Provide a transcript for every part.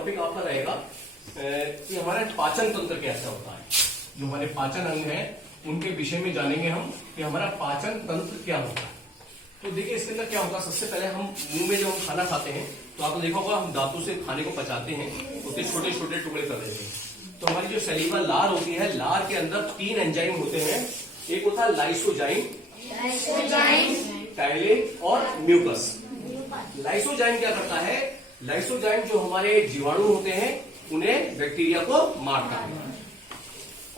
Topic आपका रहेगा कि हमारा पाचन तंत्र कैसा होता है। जो हमारे पाचन अंग हैं उनके विषय में जानेंगे हम कि हमारा पाचन तंत्र क्या होता है। तो देखिए इसके अंदर क्या होता है, सबसे पहले हम मुंह में जब हम खाना खाते हैं तो आपने देखा होगा हम दांतों से खाने को पचाते हैं, उसके छोटे छोटे टुकड़े कर देते हैं। तो हमारी जो सलीवा लार होती है, लार के अंदर 3 एंजाइम होते हैं। एक होता है लाइसोजाइम, टाइलिन और म्यूकस। लाइसोजाइम क्या करता है, लाइसोजाइम जो हमारे जीवाणु होते हैं उन्हें बैक्टीरिया को मारता है।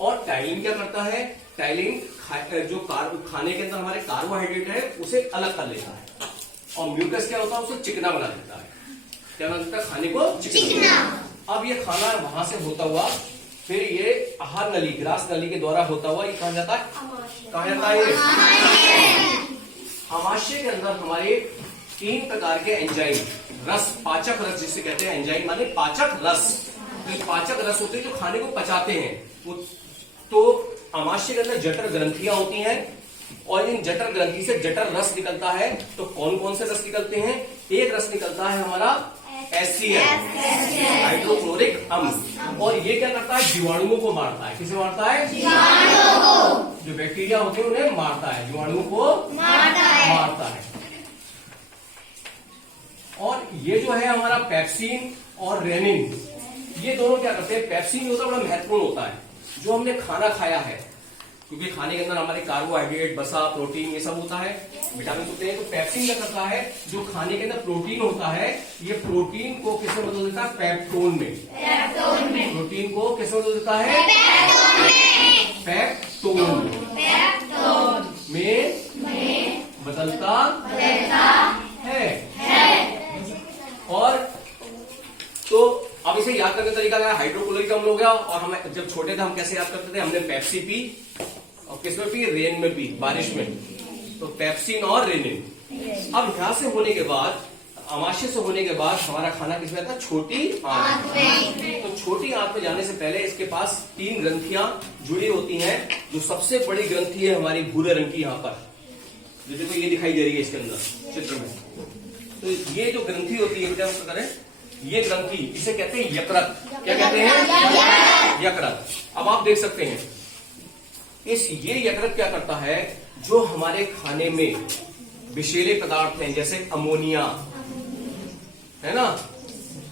और टाइलिन क्या करता है, टाइलिन जो खाने के अंदर हमारे कार्बोहाइड्रेट है उसे अलग कर लेता है। और म्यूकस क्या होता है, उसे चिकना बना देता है। क्या बना देता है, खाने को चिकना। अब ये खाना वहां से होता हुआ फिर ये आहार नली, ग्रास नली के द्वारा होता हुआ ये कहाँ जाता है, कहाँ जाता है ये आमाशय के अंदर हमारे 3 प्रकार के एंजाइम, रस, पाचक रस जिसे कहते हैं, एंजाइम माने पाचक रस। तो पाचक रस होते हैं जो खाने को पचाते हैं। तो आमाशय के अंदर जठर ग्रंथियां होती हैं और इन जठर ग्रंथि से जठर रस निकलता है। तो कौन कौन से रस निकलते हैं, एक रस निकलता है हमारा HCl, हाइड्रोक्लोरिक अम्ल। और ये क्या करता है, जीवाणुओं को मारता है। किसे मारता है, जीवाणुओं को। जो बैक्टीरिया होते हैं उन्हें मारता है, जीवाणुओं को मारता है। और ये जो है हमारा पेप्सिन और रेनिन, ये दोनों क्या करते हैं, पेप्सिन जो होता है बड़ा महत्वपूर्ण होता है। जो हमने खाना खाया है, क्योंकि खाने के अंदर हमारे कार्बोहाइड्रेट, वसा, प्रोटीन ये सब होता है, विटामिन होते हैं। तो पेप्सिन क्या करता है, जो खाने के अंदर प्रोटीन होता है, ये प्रोटीन को किसमें बदल देता है, पेप्टोन में। प्रोटीन को किसमें बदल देता है, पेप्टोन में बदलता है। और तो अब इसे याद करने का तरीका क्या है, हाइड्रोक्लोरिक अम्ल हो गया। और हम जब छोटे थे हम कैसे याद करते थे, हमने पेप्सी पी और किसमें पी, रेन में पी, बारिश में। तो पेप्सिन और रेनिन। अब यहां से होने के बाद, आमाशय से होने के बाद हमारा खाना किसमें आता है, छोटी आंत में। तो छोटी आंत में जाने से पहले इसके पास 3 ग्रंथियां जुड़ी होती हैं। जो सबसे बड़ी ग्रंथि है हमारी भूरे रंग की, यहाँ पर जो देखो ये दिखाई दे रही है इसके अंदर चित्र में। तो ये जो ग्रंथि होती है, क्या करें, ये ग्रंथि, इसे कहते हैं यकृत। क्या कहते हैं, यकृत। अब आप देख सकते हैं ये यकृत क्या करता है, जो हमारे खाने में विषैले पदार्थ हैं जैसे अमोनिया है ना,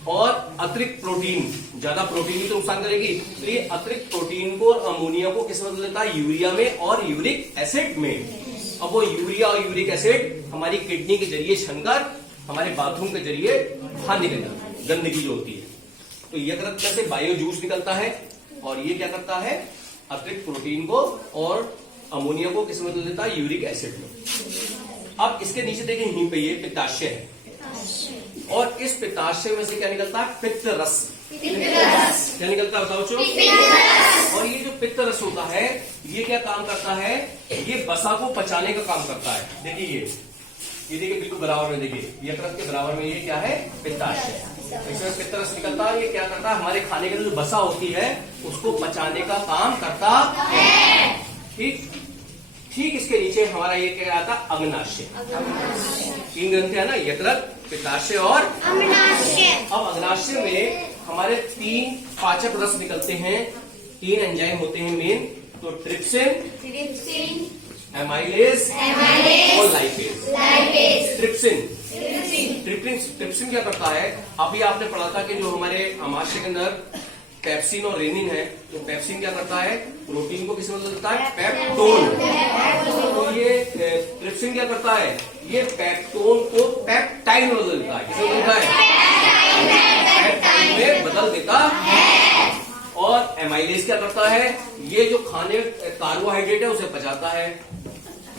और अतिरिक्त प्रोटीन, ज्यादा प्रोटीन तो नुकसान करेगी, तो ये अतिरिक्त प्रोटीन को और अमोनिया को किस में बदल देता है, यूरिया में और यूरिक एसिड में। अब वो यूरिया और यूरिक एसिड हमारी किडनी के जरिए छनकर हमारे बाथरूम के जरिए बाहर निकल जाता है, गंदगी जो होती है। तो यकृत में से बायो जूस निकलता है और ये क्या करता है, अतिरिक्त प्रोटीन को और अमोनिया को किस में बदल देता है, यूरिक एसिड में। अब इसके नीचे देखिए यहीं पे ये पित्ताशय है, और इस पित्ताशय में से क्या निकलता है, पित्त रस। क्या निकलता है बताओ बच्चों। और ये जो पित्त रस होता है ये क्या काम करता है, ये वसा को पचाने का काम करता है। देखिए ये देखिए बिल्कुल बराबर में, देखिए यकृत के बराबर में ये क्या है, पित्ताशय। इसमें पित्त रस निकलता है। ये क्या करता है, हमारे खाने के अंदर जो वसा होती है उसको पचाने का काम करता है। ठीक इसके नीचे हमारा ये क्या आता है, अग्नाशय। 3 ग्रंथियां ना, यकृत, पित्ताशय और अग्नाशय। अब अग्नाशय में हमारे 3 पाचक रस निकलते हैं, 3 एंजाइम होते हैं मेन। तो ट्रिप्सिन, एमाइलेज और लाइपेज। ट्रिप्सिन क्या करता है, अभी आपने पढ़ा था कि जो हमारे आमाशय के अंदर पेप्सिन और रेनिन है, तो पेप्सिन क्या करता है, प्रोटीन को किसमें बदल देता है, पेप्टोन। तो ये ट्रिप्सिन क्या करता है, ये पेप्टोन को पेप्टाइड में बदल देता है। किसमें बदलता है, पेप्टाइड में बदल देता है। और एमाइलेज क्या करता है, ये जो खाने कार्बोहाइड्रेट है उसे पचाता है।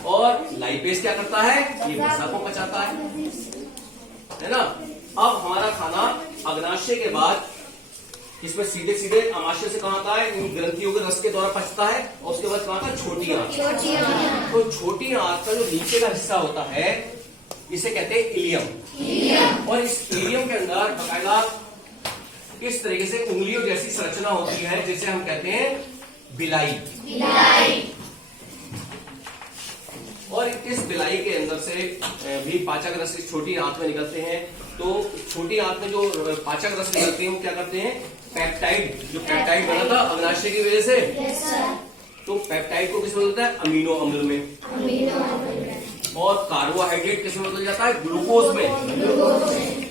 और लाइपेज क्या करता है, ये वसा को पचाता है ना। अब हमारा खाना अग्नाशय के बाद इसमें सीधे सीधे आमाशय से कहाँ आता है, इन ग्रंथियों के रस के द्वारा पचता है। और उसके बाद कहाँ आता है, छोटी आंत। तो छोटी आंत का जो नीचे का हिस्सा होता है इसे कहते हैं इलियम। और इस इलियम के अंदर बकायदा इस तरीके से उंगलियों जैसी संरचना होती है जिसे हम कहते हैं बिलाई। और इस बिलाई के अंदर से भी पाचक रस छोटी आंत में निकलते हैं। तो छोटी आंत में जो पाचक रस निकलते हैं वो क्या करते हैं, पेप्टाइड, जो पेप्टाइड बना था अग्नाशय की वजह से, तो पेप्टाइड को किस में बदलता है, अमीनो अम्ल में, और कार्बोहाइड्रेट किस में बदल जाता है, ग्लूकोज में,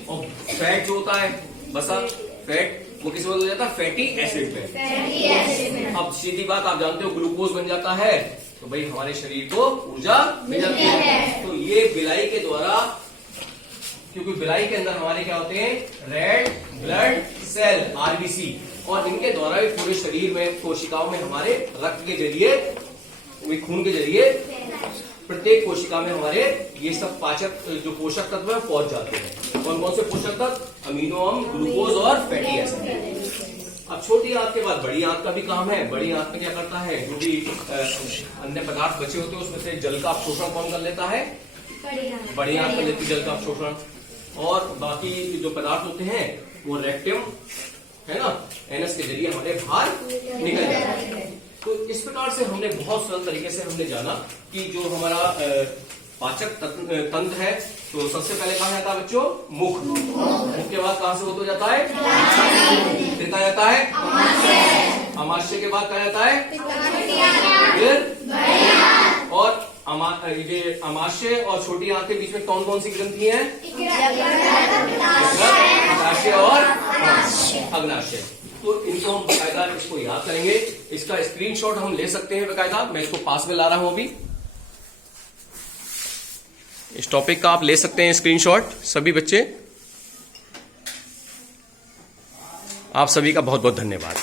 और फैट जो होता है बसा फैट वो किस में बदल जाता है, फैटी एसिड में। अब सीधी बात, आप जानते हो ग्लूकोज बन जाता है तो भाई हमारे शरीर को ऊर्जा मिल जाती है। तो ये बिलाई के द्वारा, क्योंकि बिलाई के अंदर हमारे क्या होते हैं, रेड ब्लड सेल आरबीसी, और इनके द्वारा भी पूरे शरीर में कोशिकाओं में हमारे रक्त के जरिए, खून के जरिए प्रत्येक कोशिका में हमारे ये सब पाचक जो पोषक तत्व है पहुंच जाते हैं। कौन कौन से पोषक तत्व, अमीनो अम्ल, ग्लूकोज और फैटी एसिड। अब छोटी आंत के बाद बड़ी आंत का भी काम है। बड़ी आंत में क्या करता है, जो भी अन्य पदार्थ बचे होते हैं उसमें से जल का अवशोषण कौन कर लेता है, बड़ी आंत कर लेती है जल का अवशोषण, और बाकी जो पदार्थ होते हैं वो रेक्टम है ना, एनस के जरिए हमारे बाहर निकल जाते हैं। तो इस प्रकार से हमने बहुत सरल तरीके से हमने जाना कि जो हमारा पाचक तंत्र है, तो सबसे पहले कहा जाता है बच्चों, मुख, मुख के बाद कहां से होता जाता है, फिर कहा जाता है अमाशय, के बाद कहा जाता है फिर, और ये अमाशय और छोटी आंत के बीच में कौन कौन सी ग्रंथि हैं, पित्ताशय और अग्नाशय। तो इनको हम बकायदा इसको याद करेंगे। इसका स्क्रीनशॉट हम ले सकते हैं बकायदा, मैं इसको पास में ला रहा हूं अभी। इस टॉपिक का आप ले सकते हैं स्क्रीनशॉट सभी बच्चे। आप सभी का बहुत बहुत धन्यवाद।